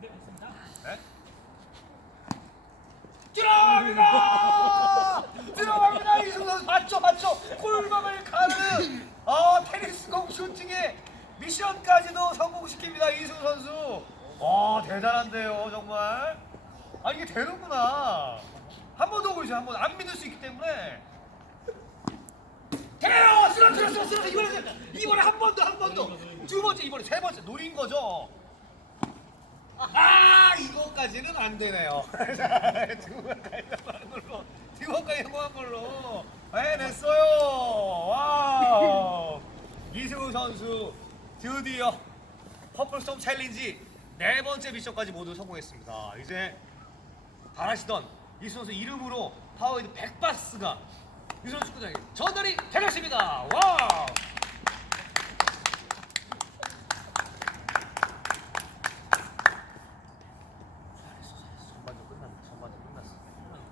네? 들어갑니다! 들어갑니다! 이승우 선수 맞죠 맞죠? 골망을 가는 아 테니스 공 슈팅에 미션까지도 성공시킵니다 이승우 선수. 와 대단한데요 정말. 아 이게 되는구나. 한 번 더 보여주세요 한 번. 안 믿을 수 있기 때문에. 돼요! 쓰러뜨려 쓰러뜨려 이번에 이번에 한 번 더 한 번 더. 두 번째 이번에 세 번째 노린 거죠. 아 이거까지는 안 되네요. 두 번까지 성공한 걸로 두 번까지 성공한 걸로 해냈어요. 와우 이승우 선수 드디어 퍼플스톰 챌린지 네 번째 미션까지 모두 성공했습니다. 이제 바라시던 이승우 선수 이름으로 파워헤드 100바스가 유선 축구장에 전달이 되겠습니다. 와우